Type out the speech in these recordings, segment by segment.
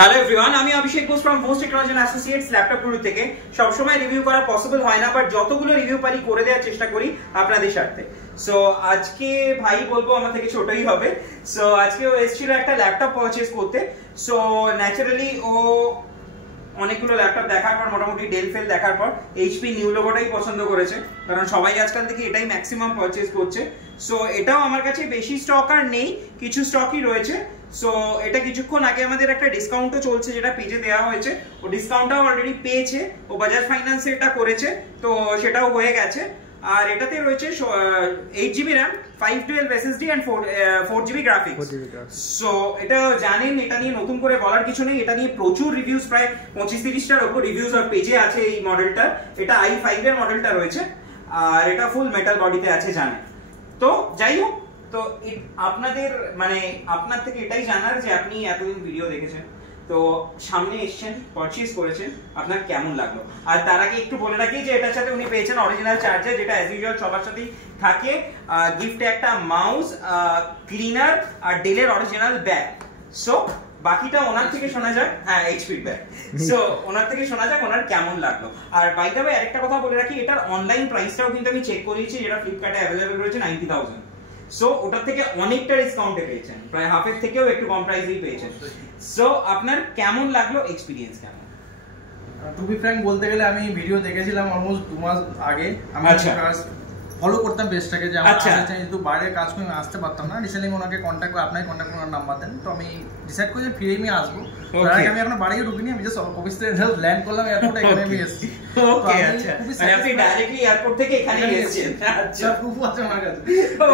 Hello everyone, আমি Abhishek Ghosh from Most Technology and Associates Laptop Guru থেকে। সব সময় রিভিউ করা পসিবল হয় না, বাট যতগুলো রিভিউ পারি করে দেওয়ার চেষ্টা করি আপনাদের স্বার্থে। সো আজকে ভাই বলবো আমার থেকে ছোটই হবে। সো আজকে ও এসেছিল একটা ল্যাপটপ পারচেজ করতে। সো ন্যাচারালি ও অনেকগুলো ল্যাপটপ দেখার পর, মোটামুটি ডেল ফেল দেখার পর এইচপি নিউ লোগোটাই পছন্দ করেছে, কারণ সবাই আজকাল থেকে এটাই ম্যাক্সিমাম পারচেজ করছে। সো এটাও আমার কাছে বেশি স্টক আর নেই, কিছু স্টকই রয়েছে। সো এটা কিছুক্ষণ আগে আমাদের একটা ডিসকাউন্টও চলছে, যেটা পেজে দেওয়া হয়েছে। ও ডিসকাউন্টটাও অলরেডি পেয়েছে, ও বাজাজ ফাইন্যান্সে এটা করেছে, তো সেটাও হয়ে গেছে। আর এটাতে রয়েছে 8GB RAM, 512 SSD and 4GB graphics. So এটা জানেন, এটা নিয়ে নতুন করে বলার কিছু নেই। এটা নিয়ে প্রচুর রিভিউজ, প্রায় 25-30টার উপর রিভিউজ আর পেজে আছে এই মডেলটা। এটা i5 এর মডেলটা রয়েছে, আর এটা ফুল মেটাল বডিতে আছে জানেন। তো যাই হোক, তো আপনাদের আপনার থেকে এটাই জানার যে আপনি এতদিন ভিডিও দেখেছেন, তো সামনে এসেছেন, পারচেজ করেছেন, আপনার কেমন লাগলো। আর তার আগে একটু বলে রাখি যে এটার সাথে উনি পেয়েছেন অরিজিনাল চার্জার, যেটা অ্যাজ ইউজুয়াল সবার সাথেই থাকে, গিফটে একটা মাউস, ক্লিনার আর ডেলের অরিজিনাল ব্যাগ। সো বাকিটা ওনার থেকে শোনা যাক। হ্যাঁ, এইচপি ব্যাগ। সো ওনার থেকে শোনা যাক ওনার কেমন লাগলো। আর বাই দ্য ওয়ে আরেকটা কথা বলে রাখি, এটার অনলাইন প্রাইসটাও কিন্তু আমি চেক করেছি, যেটা ফ্লিপকার্টে অ্যাভেলেবল রয়েছে 90,000। সো ওটার থেকে অনেকটা ডিসকাউন্টে পেয়েছেন, প্রায় হাফের থেকেও একটু কম প্রাইসেই পেয়েছেন। সো আপনার কেমন লাগলো, এক্সপেরিয়েন্স কেমন? টু বি ফ্র্যাঙ্ক বলতে গেলে আমি ভিডিও দেখেছিলাম অলমোস্ট 2 মাস আগে। আমি ফলো করতাম পেজটাকে, যে আমার আসতে চাই, কিন্তু বাইরে কাজ করে আমি আসতে পারতাম না। রিসেন্টলি ওনাকে কন্ট্যাক্ট করে, আপনাকে কন্ট্যাক্ট করার নাম্বার দেন, তো আমি ডিসাইড করি যে ফিরে আমি আসবো। তার আগে আমি এখনো বাড়িও ঢুকিনি, আমি জাস্ট অফিস থেকে ল্যান্ড করলাম এয়ারপোর্টে, এখানে আমি এসেছি। ওকে, আচ্ছা, মানে আপনি ডাইরেক্টলি এয়ারপোর্ট থেকে এখানে এসেছেন। আচ্ছা, প্রুফ আছে আমার কাছে।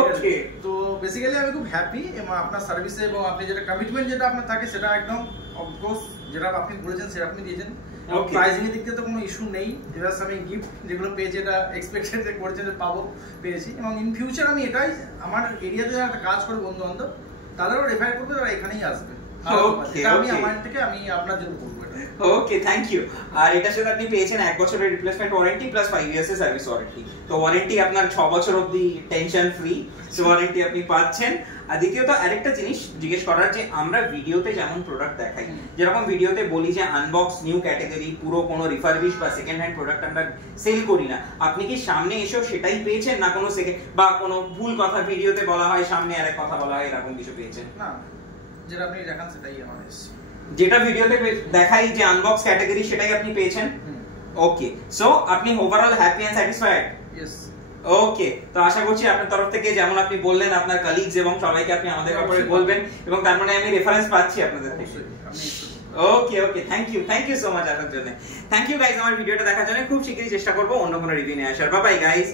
ওকে, তো বেসিক্যালি আমি খুব হ্যাপি এবং আপনার সার্ভিসে এবং আপনি যেটা কমিটমেন্ট যেটা আপনার থাকে সেটা একদম অফকোর্স যেটা আপনি বলেছেন সেটা আপনি দিয়েছেন। প্রাইসিং এর দিক থেকে তো কোনো ইস্যু নেই। জাস্ট আমি গিফট যেগুলো পেয়েছি এটা এক্সপেক্টেড করেছি যে পাবো, পেয়েছি। এবং ইন ফিউচার আমি এটাই আমার এরিয়াতে যারা কাজ করে বন্ধু বান্ধব তাদেরও রেফার করবো, তারা এখানেই আসবে। আমি আমার থেকে আমি আপনার জন্য করবো এটা। ওকে, থ্যাংক ইউ। আর এটার সাথে আপনি পেয়েছেন 1 বছরের রিপ্লেসমেন্ট ওয়ারেন্টি প্লাস 5 ইয়ার্স এর সার্ভিস ওয়ারেন্টি। তো ওয়ারেন্টি আপনার 6 বছর অবধি টেনশন ফ্রি, সো ওয়ারেন্টি আপনি পাচ্ছেন। আর দ্বিতীয়ত আরেকটা জিনিস জিজ্ঞেস করার, যে আমরা ভিডিওতে যেমন প্রোডাক্ট দেখাই, যেরকম ভিডিওতে বলি যে আনবক্স নিউ ক্যাটাগরি, পুরো কোনো রিফারবিশ বা সেকেন্ড হ্যান্ড প্রোডাক্ট আমরা সেল করি না, আপনি কি সামনে এসেও সেটাই পেয়েছেন, না কোনো সেকেন্ড বা কোনো ভুল কথা ভিডিওতে বলা হয় সামনে আরেক কথা বলা হয়, এরকম কিছু পেয়েছেন? না, যেটা আপনি দেখান সেটাই আমার এসেছে। যেটা ভিডিওতে দেখাই যে আনবক্স ক্যাটাগরি, সেটাই আপনি পেয়েছেন? ওকে, সো আপনি overall happy and satisfied? Yes. Okay, তো আশা করছি আপনার তরফ থেকে, যেমন আপনি বললেন আপনার কলিগস এবং সবাইকে আপনি আমাদের ব্যাপারে বলবেন, এবং তার মানে আমি রেফারেন্স পাচ্ছি আপনাদের থেকে। ওকে ওকে, থ্যাংক ইউ সো মাচ আসার জন্য। থ্যাংক ইউ গাইস আমার ভিডিওটা দেখার জন্য। খুব শীঘ্রই চেষ্টা করবো অন্য কোনো রিভিউ নিয়ে আসার। Bye bye guys.